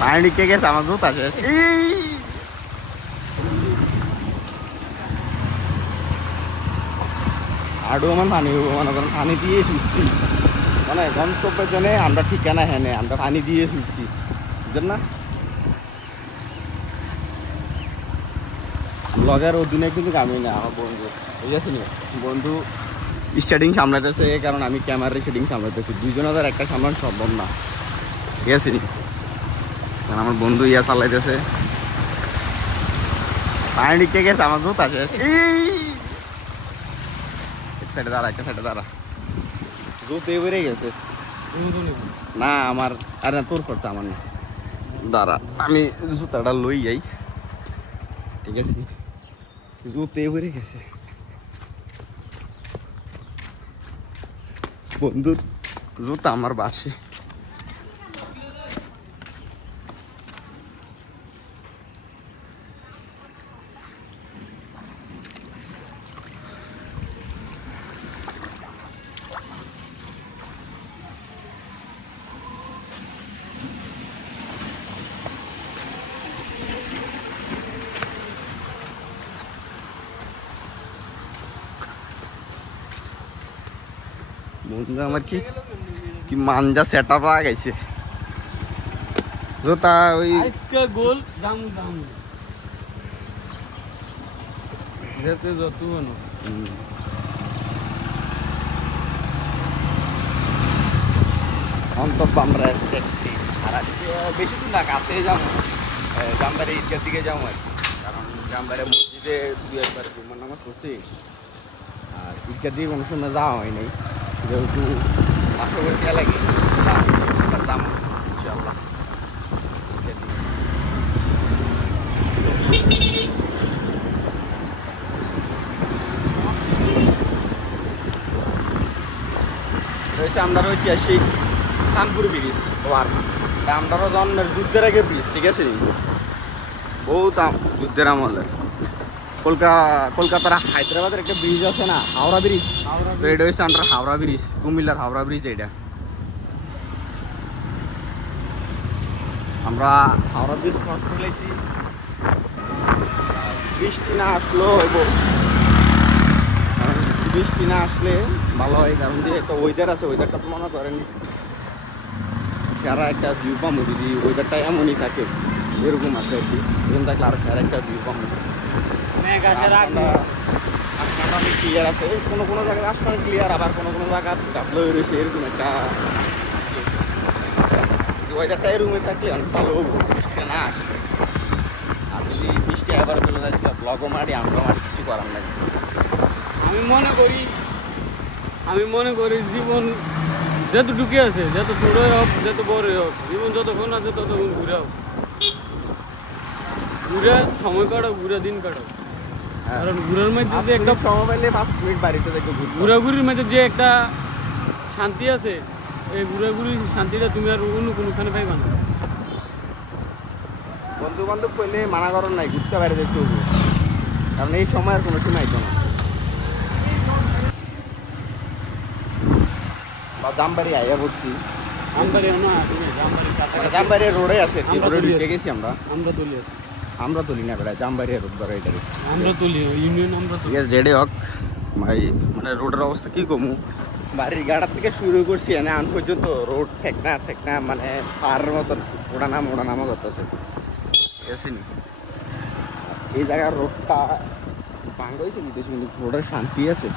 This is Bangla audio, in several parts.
পানি ঢুকে গেছে আমার জুতা শেষ। আরো আমার পানি মনে করেন পানি দিয়ে শুনছি মানে গন্তব্যের জন্য আমরা ঠিকানা হেনে আমরা পানি দিয়ে শুনছি বুঝলেন না। ব্লগের অধীনে কিন্তু আমি না আমার বন্ধু ঠিক আছে নি বন্ধু স্টার্টিং সামলাইতেছে কারণ আমি ক্যামেরার স্টার্টিং সামলাইতেছি দুইজনের একটা সামলানো সম্ভব না ঠিক আছে নি কারণ আমার বন্ধু ইয়া চালাইতেছে পানি ঢুকে গেছে আমার জুতা শেষ। এক সাইডে দাঁড়া একটা সাইডে দাঁড়া জুতে বেড়ে গেছে না আমার আর না তোর করছে আমার না দাঁড়া আমি জুতাটা লই যাই ঠিক আছে জুতে বেড়ে গেছে বন্ধুর জুতা আমার বাসে। বন্ধু আমার কি কি মানজা সেট আপ লাগাইছে জুতা ওই গোল দাম দাম যেতে যত বানো অন্তত আমরা আর আজকে বেশি দিন না কাছে যাবো জামবাড়ি ঈদগার দিকে যাবো আর কি কারণ জামবাড়ি মসজিদে দু একবার জুম্মার নামাজ পড়ছি আর ঈদগার দিকে কোনো সময় যাওয়া হয় নাই যেহেতু পার্শ্ববর্তী লাগে দাম ইনশাল্লাহ রয়েছে আমরা ঐতিহাসিক কানপুর ব্রিজ ওয়ার আমরাও জন্মের যুদ্ধের আগে ব্রিজ ঠিক আছে বহুত যুদ্ধের আমলে কলকাতার হায়দ্রাবাদের একটা ব্রিজ আছে না হাওড়া ব্রিজ তো এটা হচ্ছে আমরা হাওড়া ব্রিজ কুমিল্লার হাওড়া ব্রিজ এটা আমরা হাওড়া ব্রিজ ক্রস করে লেছি বৃষ্টি না আসলেও হইব বৃষ্টি না আসলে ভালো হয় কারণ যে একটা ওয়েদার আছে ওয়েদারটা তো মনে করেন সারা একটা ভিউ পাবো যদি ওয়েদারটা এমনই থাকে এরকম আছে আর কি এরকম থাকলে আরো সারা একটা ভিউ পাবো আসমানটা অনেক ক্লিয়ার আছে কোনো কোনো জায়গায় আসমান ক্লিয়ার আবার কোনো কোনো জায়গা ডাবলো রয়েছে এরকম একটা ওয়েদারটা এরকমই থাকলে অনেক ভালো বৃষ্টি না আসে আর যদি বৃষ্টি আবার চলে যাচ্ছে ব্লগও মারি আমরা মারি কিছু করার লাগে। আমি মনে করি জীবন যত ঢুকে আছে যত ছোটই হোক যত বড়ই হোক জীবন যতক্ষণ আছে ততক্ষণ ঘুরে হোক ঘুরে সময় কাটাও ঘুরে দিন কাটাও কারণ ঘুরার মধ্যে যে একটা সময় পাইলে 5 মিনিট বাড়িতে থেকে ঘোরাঘুরির মধ্যে যে একটা শান্তি আছে এই ঘোরাঘুরির শান্তিটা তুমি আর অন্য কোনোখানে পাইবা না। বন্ধু বান্ধব কইলে মানা করার নাই ঘুরতে বাইরে যেতে হবে কারণ এই সময় আর কোনো সময় আইতো না বা জামবাড়ি আইয়া পড়ছি জামবাড়ি রোডে আছে রোডে ঢুকে গেছি আমরা তুলি না বেড়া জামবাড়ি রোড ধরে এটা আমরা তুলি ইউনিয়ন আমরা ঠিক আছে যেডে হোক ভাই মানে রোডের অবস্থা কি কমু বাড়ির গাড়ার থেকে শুরু করছি এনে আন পর্যন্ত রোড ঠেকনা মানে পাহাড়ের মতন ওড়ানামা করতেছে ঠিক আছে নি এই জায়গার রোডটা ভাঙ্গা হয়েছে কিন্তু রোডের শান্তি আছে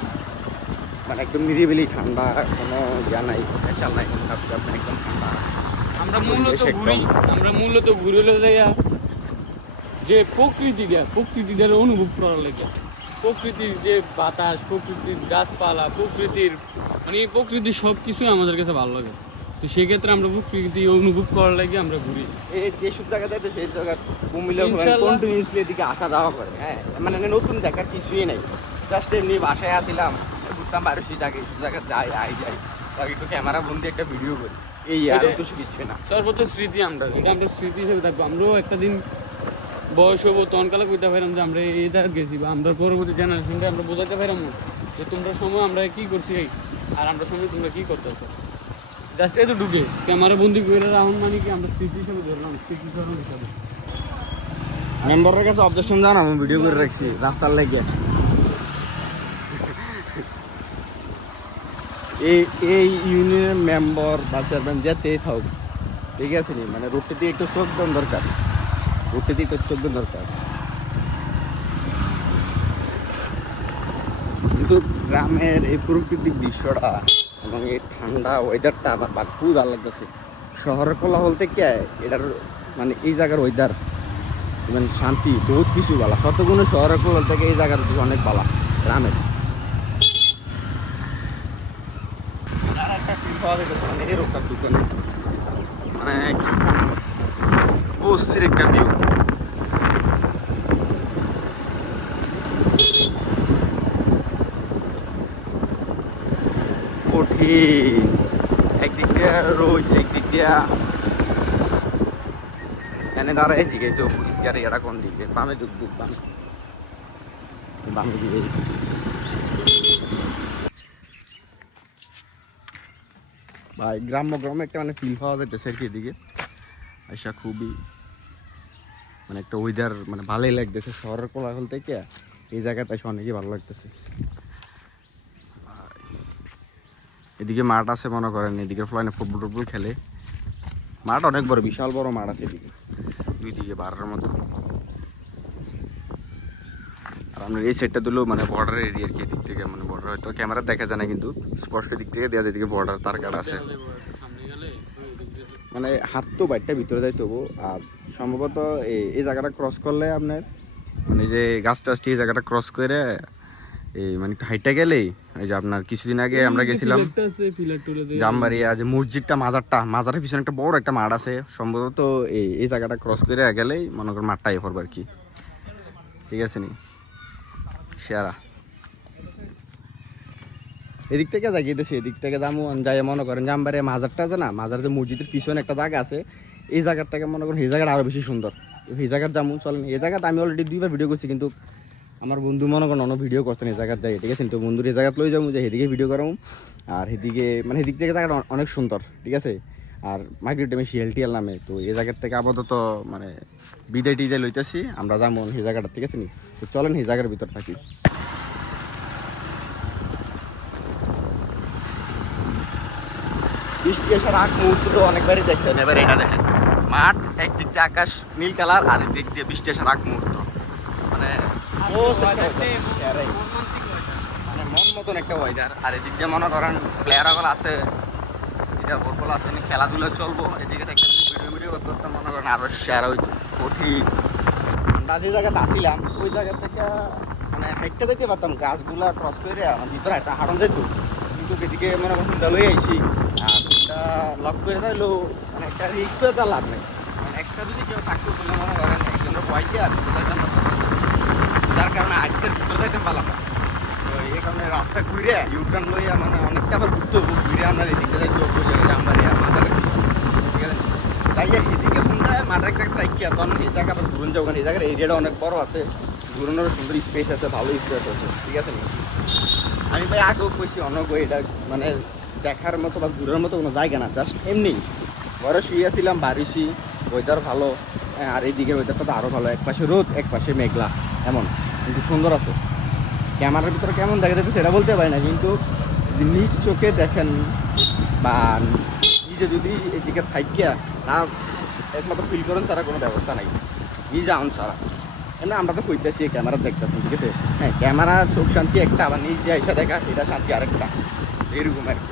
মানে একদম নিরিবিলি ঠান্ডা কোনো ইয়া নাই চাল নাই কোনো কাজ একদম ঠান্ডা। আমরা মূলত ঘুরে যাইয়া যে প্রকৃতিটার অনুভব করার লাগে প্রকৃতির যে বাতাস প্রকৃতির গাছপালা প্রকৃতির মানে প্রকৃতির সব কিছুই আমাদের কাছে ভালো লাগে তো সেক্ষেত্রে আমরা প্রকৃতি অনুভব করার লাগে আমরা ঘুরি এই যেসব জায়গাতে সেই জায়গা কুমিল্লা কন্টিনিউসলি এদিকে আসা যাওয়া করে হ্যাঁ মানে নতুন দেখার কিছুই নাই জাস্ট এমনি বাসায় আসছিলাম ঘুরতাম বাইরে জায়গায় যাই একটু ক্যামেরা বন্দি একটা ভিডিও করি এই আর কিছু কিচ্ছু না সর্বোচ্চ স্মৃতি আমরা স্মৃতি হিসেবে থাকবো আমরাও একটা দিন বয়স হবো তখনকালে বুঝতে পারলাম যে আমরা এই জায়গা গেছি বা আমরা পরবর্তী জেনারেশনকে আমরা বোঝাতে পারলাম যে তোমরা সময় আমরা কি করছি আর আমরা সামনে তোমরা কি করতেছো জাস্ট এই তো ঢুকে ক্যামেরা বন্দি করে রাখুন মানে কি আমরা স্মৃতি হিসেবে ধরলাম স্মৃতিচারণ হিসাবে। মেম্বারের কাছে অবজেকশন জান, আমি ভিডিও করে রাখছি রাস্তার লেগে। এই ইউনিয়নের মেম্বার বা চেয়ারম্যান যেতেই থাক, ঠিক আছে নি, মানে রোডটি দিয়ে একটু চোখ দেন দরকার, রোডটি দিয়ে একটু চোখ দেন দরকার। কিন্তু গ্রামের এই প্রাকৃতিক দৃশ্যটা এবং এই ঠান্ডা ওয়েদারটা আমার খুব ভালো লাগতেছে। শহরের কোলাহল থেকে এটার মানে এই জায়গার ওয়েদার মানে শান্তি বহুত কিছু ভালো, শতগুণে শহরের কোলাহল থেকে এই জায়গার অনেক ভালো গ্রামের। একটা ফিল পাওয়া যেতেছে মানে এই রোগটার দোকানে, মানে কি অস্থির একটা ভিউ। কঠিন, একদিক দিয়ে রোদ, একদিক দিয়া এনে দাঁড়ায় জিগে তো গাড়ি এটা কোন দিকে, বামে দুধ দুধ বামে বামে দিকে। ভাই গ্রামে একটা মানে ফিল পাওয়া যাইতেছে আর কি এদিকে আইসা, খুবই মানে একটা ওয়েদার মানে ভালোই লাগতেছে। শহরের কোলাহল থেকে এই জায়গাতে এসে অনেকই ভালো লাগতেছে। এদিকে মাঠ আছে মনে করেন, এদিকে ফ্লাইনে ফুটবল টুটবল খেলে, মাঠ অনেক বড়, বিশাল বড় মাঠ আছে এদিকে, দুই দিকে বাড়ার মতো। আর আপনার এই সাইডটা দিলেও মানে বর্ডার এরিয়া আর কি, এদিক থেকে মানে বর্ডার হয়তো ক্যামেরা দেখা যায় না কিন্তু স্পষ্ট দিক থেকে দেওয়া যায়, এদিকে বর্ডার তার কাটা আছে, মানে হাত তো বাইরটা ভিতরে যাই তবু। আর সম্ভবত এই জায়গাটা ক্রস করলে আপনার মানে যে গাছ টাছটি এই জায়গাটা ক্রস করে এই মানে একটু হাইটটা গেলেই এই যে আপনার কিছুদিন আগে আমরা গেছিলাম জামবাড়িয়া যে মসজিদটা, মাজারের পিছনে একটা বড় একটা মাঠ আছে, সম্ভবত এই জায়গাটা ক্রস করে গেলেই মনে করেন মাঠটা এ পড়বে আর কি, ঠিক আছে নি সেরা। এদিক থেকে যাই গেতেছি, এদিক থেকে যাবো যাই মনে করেন জামবাড়িয়া মাজারটা আছে না, মাজারের মসজিদের পিছনে একটা জায়গা আছে, এই জায়গার থেকে মনে করেন এই জায়গাটা আরো বেশি সুন্দর। এই জায়গার যাবো চলেন, এই জায়গাতে আমি অলরেডি 2বার ভিডিও করছি, কিন্তু আমার বন্ধু মনে করেন অন্য ভিডিও করতেন এই জায়গার যাই, ঠিক আছে। তো বন্ধুর এই জায়গাতে লই যাবো যে এদিকে ভিডিও করাবো, আর এদিকে মানে এদিক থেকে জায়গাটা অনেক সুন্দর, ঠিক আছে। আর মাইক্রো টাইমে শিয়ালটিয়াল নামে, তো এই জায়গার থেকে আপাতত মানে বিদায় টিদায় লইতেছি, আমরা যাবো এই জায়গাটা, ঠিক আছে নি। তো চলেন এই জায়গার ভিতর থাকি। বৃষ্টি আসার আগ মুহূর্ত তো অনেকবারই দেখছেন, এবার এটা দেখেন মাঠ, একদিক দিয়ে আকাশ নীল কালার, আর দিক দিয়ে বৃষ্টি আসার আগ মুহূর্ত, মানে মানে মন মতন একটা ওয়েদার। আর এদিক দিয়ে মনে করেন প্লেয়ারগুলো আছে, এটা ফুটবল আছে, খেলাধুলা চলবো, এদিকে থেকে ভিডিও করতে মনে করেন আরো সেরা হইতো। কঠিন আমরা যে জায়গাতে আসিলাম ওই জায়গা থেকে মানে হাইটটা যেতে পারতাম, গাছগুলা ক্রস করে আমার ভিতরে একটা হাঁটন যেত, কিন্তু এদিকে মনে করেন লই আইসি, আর ফোনটা লক করে দিলো, মানে একটা রিস্ক করে তার লাভ নেই, মানে এক্সট্রা যদি কেউ থাকতো বলে মনে করেন একজনের ভয়কে আর যার কারণে আজকের ভিতরে যাইতে পারলাম না। তো এই কারণে রাস্তা ঘুরে ইউটার্ন লইয়া মানে অনেকটা আবার ঘুরতে হবো, ঘুরে আমরা এদিকে যাই জামবাড়িয়া মাজারের পিছনে, ঠিক আছে। তাই এদিকে ফোনটা মাঠের একটা ট্রাইকিয়া, তখন এই জায়গা আবার ঘুরন যাবো, এই জায়গার এরিয়াটা অনেক বড় আছে, ঘুরানোর সুন্দর স্পেস আছে, ভালো স্পেস আছে, ঠিক আছে। আমি ভাই আগেও কইছি অনেক, এটা মানে দেখার মতো বা ঘুরার মতো কোনো জায়গা না, জাস্ট এমনি ঘরে শুয়েছিলাম, বাড়িছি, ওয়েদার ভালো, আর এই দিকের ওয়েদারটা তো আরও ভালো, এক পাশে রোদ এক পাশে মেঘলা, এমন কিন্তু সুন্দর আছে। ক্যামেরার ভিতরে কেমন দেখা যাচ্ছে সেটা বলতে পারি না, কিন্তু নিজ চোখে দেখেন বা নিজে যদি এদিকে থাকিয়া না একমাত্র ফিল করেন তারা কোনো ব্যবস্থা নাই, নিজে আন ছাড়া। না আমরা তো কইতেছি ক্যামেরা দেখতেছি, ঠিক আছে। হ্যাঁ ক্যামেরা চোখ শান্তি একটা, আবার নিজে এসে দেখা এটা শান্তি আরেকটা, এরকম আর কি।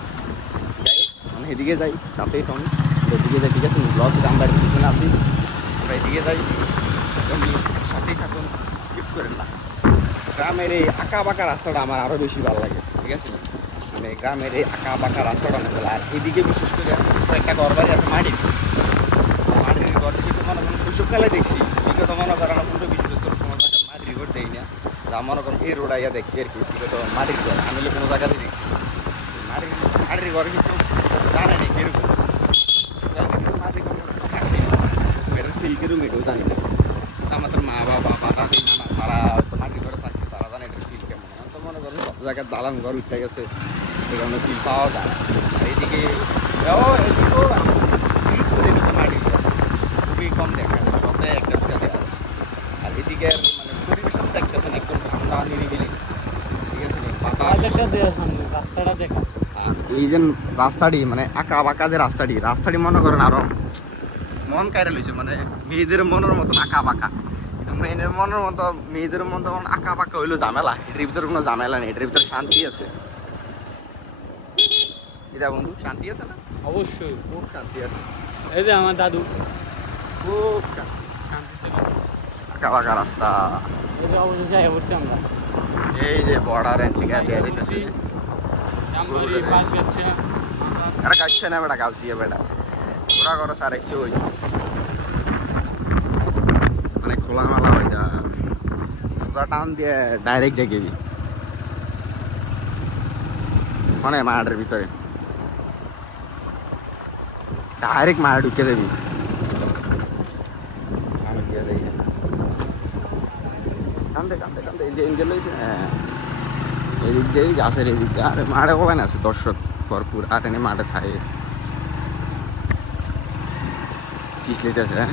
যাই হোক মানে এদিকে যাই, তাতেই তখন এদিকে যাই, ঠিক আছে। ব্লগ জামবাড়ির পিছনে আসি, আমরা এদিকে যাই, সাথেই থাকুন, স্কিপ করেন না। গ্রামের এই আঁকা বাঁকা রাস্তাটা আমার আরও বেশি ভালো লাগে, ঠিক আছে। মানে গ্রামের এই আঁকা বাঁকা রাস্তাটা অনেক ভালো। আর এদিকে বিশেষ করে একটা ঘর বাড়ি আছে মাটির ঘর, কিন্তু মনে করেন শৈশবকালে দেখছি, বিগত মনে করেন 15-20 বছর কোনো জায়গায় মাটির ঘর দেই না, যা মনে করেন এই রোড আইয়া দেখছি আর কি, বিগত মাটির ঘর আমি কোনো জায়গাতে দেখছি মাটির ঘর, কিন্তু জানে না কিরকম মাটির ঘর থাকছি না, এটার ফিল কিরকম এটাও জানি না। আমাদের মা বাবা দাদি নানা তারা মাটির ঘরে থাকছে, তারা জানে এটার ফিল কেমন। এখন তো মনে করেন সব জায়গায় দালান ঘর উঠে গেছে, এই কারণে ফিল পাওয়া যায় না। আর এদিকেও বিলুপ্ত হয়ে গেছে মাটিগুলো, খুবই কম দেখা যায়, সপ্তাহে একটা দুটা দেখা যায়। আর এদিকে মানে পরিবেশন দেখতেছেন একদম ঠান্ডা নিরিবিলি, ঠিক আছে বাজারটা দেওয়া সামনে রাস্তাটা দেখা। এই যে রাস্তাটি মানে আঁকা বাঁকা যে রাস্তাটি মনে করেন আরো মন কায়রা লইছে, মানে মেয়েদের মনের মতন আঁকা বাঁকা, মেয়েদের মনের মতো মেয়েদের মতন আঁকা বাঁকা হইলো ঝামেলা। এটার ভিতরে কোনো ঝামেলা নেই, এটার ভিতরে শান্তি আছে। এটা বন্ধু শান্তি আছে না? অবশ্যই খুব শান্তি আছে, এই যে আমার দাদু খুব শান্তিতে আঁকা বাঁকা রাস্তা। এই যে অবশেষে আয়া পড়ছি আমরা এই যে বর্ডার এন্ট্রিকা দেওয়া যাইতেছে, জামবাড়ি পাঁচ গেছে আরে কাছে না বেটা, গাউছি বেটা ওরা করো সার একশো ওই মানে খোলামেলা ওইটা সুতা টান দিয়ে ডাইরেক্ট জায়গাবি মানে মাঠের ভিতরে ডাইরেক্ট মাঠে ঢুকে দেবি। কান্দে কান্দে কান্দে এই যে এঙ্গেল হ্যাঁ, এদিক দিয়েই গাছের এদিক দিয়ে, আরে মাঠে বলেন আছে দর্শক ভরপুর, আর এনে মাঠে থাকে পিছলিতেছে। হ্যাঁ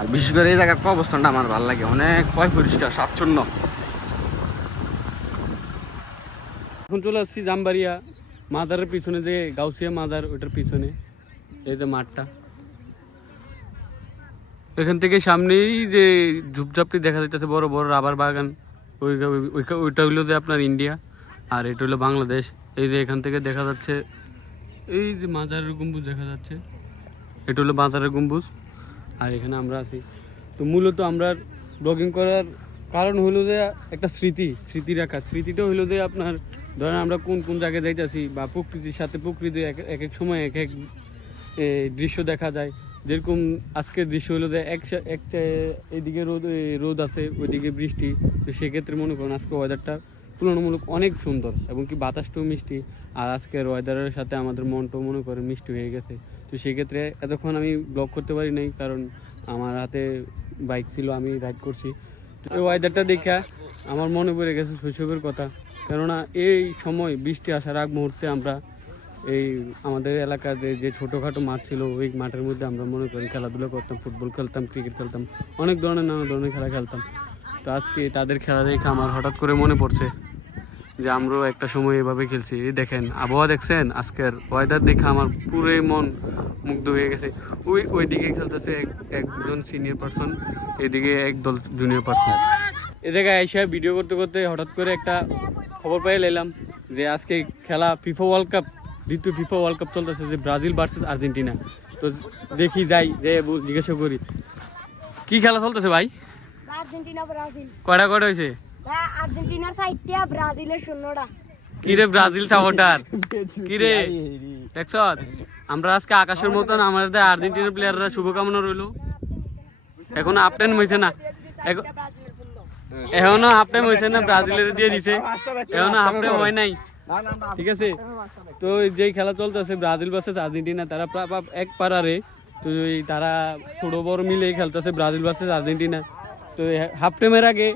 আর বিশেষ করে এই জায়গার অবস্থানটা আমার ভালো লাগে, অনেক পরিষ্কার স্বাচ্ছন্ন। এখন চলে আসছি জামবাড়িয়া মাজারের পিছনে, যে গাউসিয়া মাজার ওইটার পিছনে এই যে মাঠটা, এখান থেকে সামনেই যে ঝুপঝাপটি দেখা যাইতেছে বড় বড় রাবার বাগান, ওইটা হইলো যে আপনার ইন্ডিয়া আর এটা হলো বাংলাদেশ। এই যে এখান থেকে দেখা যাচ্ছে এই যে মাজারের গম্বুজ দেখা যাচ্ছে, এটা হলো মাজারের গম্বুজ। আর এখানে আমরা আছি, তো মূলত আমরা ব্লগিং করার কারণ হলো যে একটা স্মৃতি রাখা। স্মৃতিটা হইলো যে আপনার ধরেন আমরা কোন কোন জায়গায় যাইতেছি বা প্রকৃতির সাথে প্রকৃতির এক এক সময় এক এক দৃশ্য দেখা যায়। যেরকম আজকের দৃশ্য হলো যে একটা এইদিকে রোদ আছে, ওইদিকে বৃষ্টি, তো সেক্ষেত্রে মনে করেন আজকে ওয়েদারটা তুলনামূলক অনেক সুন্দর এবং কি বাতাসটাও মিষ্টি। আর আজকের ওয়েদারের সাথে আমাদের মনটাও মনে করেন মিষ্টি হয়ে গেছে। তো সেক্ষেত্রে এতক্ষণ আমি ব্লগ করতে পারি নাই, কারণ আমার হাতে বাইক ছিল, আমি রাইড করছি। এই ওয়েদারটা দেখে আমার মনে পড়ে গেছে শৈশবের কথা, কেননা এই সময় বৃষ্টি আসার আগ মুহূর্তে আমরা এই আমাদের এলাকাতে যে ছোটোখাটো মাঠ ছিল ওই মাঠের মধ্যে আমরা মনে করি খেলাধুলা করতাম, ফুটবল খেলতাম, ক্রিকেট খেলতাম, অনেক ধরনের নানা ধরনের খেলা খেলতাম। তো আজকে তাদের খেলা দেখে আমার হঠাৎ করে মনে পড়ছে যে আমরাও একটা সময় এভাবে খেলছি। এই দেখেন আবহাওয়া দেখছেন, আজকের ওয়েদার দেখে আমার পুরোই মন মুগ্ধ হয়ে গেছে। ওইদিকে খেলতেছে একজন সিনিয়র পার্সন, এদিকে একদল জুনিয়র পার্সন। এ জায়গায় এসে ভিডিও করতে করতে হঠাৎ করে একটা খবর পেয়ে এলাম যে আজকে খেলা ফিফা ওয়ার্ল্ড কাপ, দ্বিতীয় ফিফা ওয়ার্ল্ড কাপ চলতেছে, যে ব্রাজিল ভার্সেস আর্জেন্টিনা। তো দেখি যাই যে জিজ্ঞাসা করি কি খেলা চলতেছে ভাই। আর্জেন্টিনা ব্রাজিল কয়টা হয়েছে? আর্জেন্টিনার 60টা, ব্রাজিলের 16টা। কিরে ব্রাজিল সাপোর্টার কিরে দেখছ? আমরা আজকে আকাশের মতন আমাদের আর্জেন্টিনার প্লেয়াররা শুভকামনা রইল। এখনো হাফ টাইম হয়েছে না, এখনো হাফ টাইম হয়েছে না, ব্রাজিলের দিয়ে দিছে, এখনো হাফ টাইম হয় নাই, ঠিক আছে। তো যেই খেলা চলতেছে ব্রাজিল ভার্সেস আর্জেন্টিনা, তারা এক পারারে, তো তারা ছোট বড় মিলেই খেলতেছে ব্রাজিল ভার্সেস আর্জেন্টিনা। তো হাফ টাইমের আগে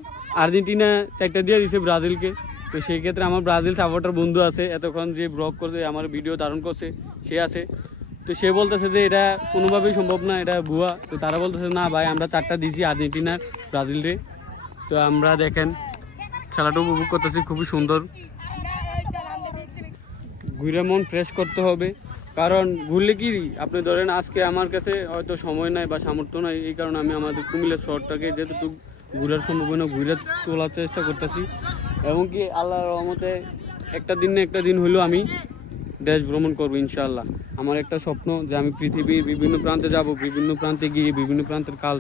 আর্জেন্টিনা 4টা দিয়ে দিছে ব্রাজিলকে। তো সেই ক্ষেত্রে আমার ব্রাজিল সাপোর্টার বন্ধু আছে, এতক্ষণ যে ব্লগ করছে আমার ভিডিও ধারণ করছে সে আছে। তো সে বলতেছে যে এটা কোনোভাবেই সম্ভব না, এটা ভুয়া। তো তারা বলতেছে না ভাই আমরা 4টা দিয়েছি আর্জেন্টিনার ব্রাজিলরে। তো আমরা দেখেন খেলাটা উপভোগ করতেছি, খুবই সুন্দর। ঘুরে মন ফ্রেশ করতে হবে, কারণ ঘুরলে কি আপনি ধরেন আজকে আমার কাছে হয়তো সময় নাই বা সামর্থ্য নাই, এই কারণে আমি আমাদের কুমিল্লা শহরটাকে যেহেতু ঘুরার সম্ভাবনা ঘুরে তোলার চেষ্টা করতেছি। এবং কি আল্লাহর রহমতে একটা দিন হইলেও আমি দেশ ভ্রমণ করবো ইনশাআল্লাহ। আমার একটা স্বপ্ন যে আমি পৃথিবীর বিভিন্ন প্রান্তে যাব, বিভিন্ন প্রান্তে গিয়ে বিভিন্ন প্রান্তের